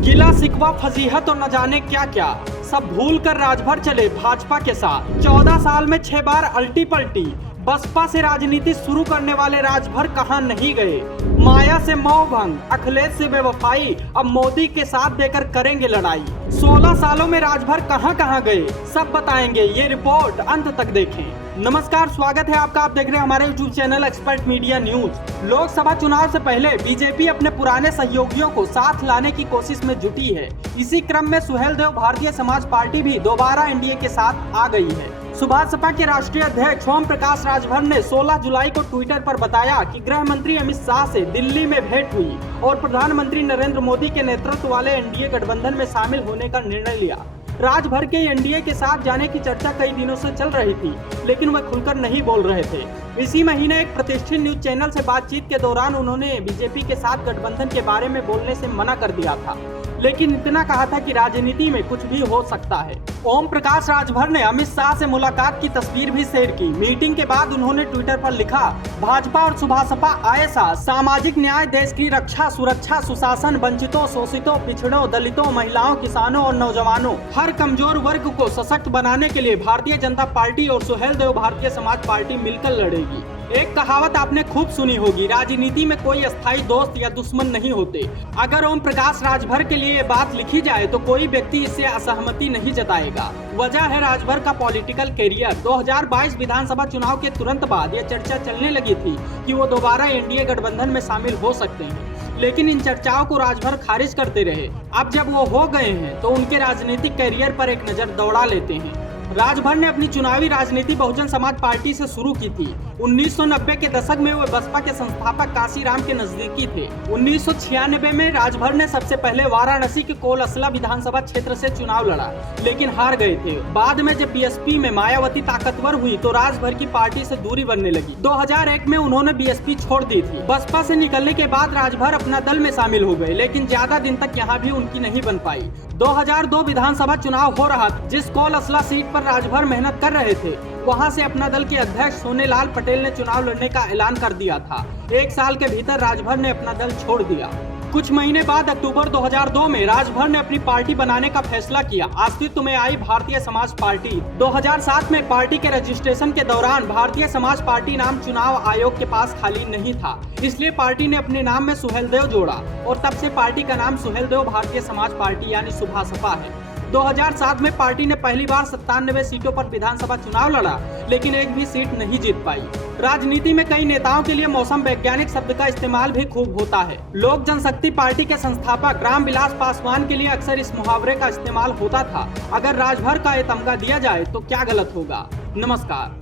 गिला शिकवा फजीहत और न जाने क्या क्या सब भूल कर राजभर चले भाजपा के साथ। 14 साल में 6 बार अल्टी पलटी बसपा से राजनीति शुरू करने वाले राजभर कहां नहीं गए। माया से मोह भंग, अखिलेश से बेवफाई, अब मोदी के साथ देकर करेंगे लड़ाई। 16 सालों में राजभर कहां कहां गए सब बताएंगे, ये रिपोर्ट अंत तक देखें। नमस्कार, स्वागत है आपका। आप देख रहे हैं हमारे YouTube channel expert media news. Lok Sabha चुनाव से पहले बीजेपी अपने पुराने सहयोगियों को साथ लाने की कोशिश में जुटी है। इसी क्रम में सुहेलदेव भारतीय समाज पार्टी भी दोबारा एनडीए के साथ आ गई है। सुभासपा के राष्ट्रीय अध्यक्ष ओम प्रकाश राजभर ने 16 जुलाई को ट्विटर पर बताया कि गृह मंत्री अमित शाह से दिल्ली में भेंट हुई और प्रधानमंत्री नरेंद्र मोदी के नेतृत्व वाले एनडीए गठबंधन में शामिल होने का निर्णय लिया। राजभर के एनडीए के साथ जाने की चर्चा कई दिनों से चल रही थी, लेकिन वह खुलकर नहीं बोल रहे थे। इसी महीने एक प्रतिष्ठित न्यूज चैनल से बातचीत के दौरान उन्होंने बीजेपी के साथ गठबंधन के बारे में बोलने से मना कर दिया था, लेकिन इतना कहा था कि राजनीति में कुछ भी हो सकता है। ओम प्रकाश राजभर ने अमित शाह से मुलाकात की तस्वीर भी शेयर की। मीटिंग के बाद उन्होंने ट्विटर पर लिखा, भाजपा और सुभासपा आए साथ, सामाजिक न्याय, देश की रक्षा, सुरक्षा, सुशासन, वंचितों, शोषितों, पिछड़ों, दलितों, महिलाओं, किसानों और नौजवानों, हर कमजोर वर्ग को सशक्त बनाने के लिए भारतीय जनता पार्टी और सुहेलदेव भारतीय समाज पार्टी मिलकर लड़ेगी। एक कहावत आपने खूब सुनी होगी, राजनीति में कोई अस्थायी दोस्त या दुश्मन नहीं होते। अगर ओम प्रकाश राजभर के लिए ये बात लिखी जाए तो कोई व्यक्ति इससे असहमति नहीं जताएगा। वजह है राजभर का पॉलिटिकल कैरियर। 2022 विधानसभा चुनाव के तुरंत बाद यह चर्चा चलने लगी थी कि वो दोबारा एनडीए गठबंधन में शामिल हो सकते हैं, लेकिन इन चर्चाओं को राजभर खारिज करते रहे। अब जब वो हो गए हैं तो उनके राजनीतिक कैरियर पर एक नजर दौड़ा लेते हैं। राजभर ने अपनी चुनावी राजनीति बहुजन समाज पार्टी से शुरू की थी। 1990 के दशक में वे बसपा के संस्थापक काशीराम के नजदीकी थे। 1996 में राजभर ने सबसे पहले वाराणसी के कोलसला विधानसभा क्षेत्र से चुनाव लड़ा, लेकिन हार गए थे। बाद में जब बीएसपी में मायावती ताकतवर हुई तो राजभर की पार्टी से दूरी बनने लगी। 2001 में उन्होंने बीएसपी छोड़ दी थी। बसपा से निकलने के बाद राजभर अपना दल में शामिल हो गए, लेकिन ज्यादा दिन तक यहाँ भी उनकी नहीं बन पाई। 2002 विधानसभा चुनाव हो रहा था, जिस कोलसला सीट पर राजभर मेहनत कर रहे थे, वहां से अपना दल के अध्यक्ष सोनेलाल पटेल ने चुनाव लड़ने का ऐलान कर दिया था। 1 साल के भीतर राजभर ने अपना दल छोड़ दिया। कुछ महीने बाद अक्टूबर 2002 में राजभर ने अपनी पार्टी बनाने का फैसला किया। अस्तित्व में आई भारतीय समाज पार्टी। 2007 में पार्टी के रजिस्ट्रेशन के दौरान भारतीय समाज पार्टी नाम चुनाव आयोग के पास खाली नहीं था, इसलिए पार्टी ने अपने नाम में सुहेलदेव जोड़ा और तब से पार्टी का नाम सुहेलदेव भारतीय समाज पार्टी यानी सुभासपा है। 2007 में पार्टी ने पहली बार 97 सीटों पर विधानसभा चुनाव लड़ा, लेकिन एक भी सीट नहीं जीत पाई। राजनीति में कई नेताओं के लिए मौसम वैज्ञानिक शब्द का इस्तेमाल भी खूब होता है। लोक जनशक्ति पार्टी के संस्थापक रामविलास पासवान के लिए अक्सर इस मुहावरे का इस्तेमाल होता था। अगर राजभर का ये तमगा दिया जाए तो क्या गलत होगा। नमस्कार।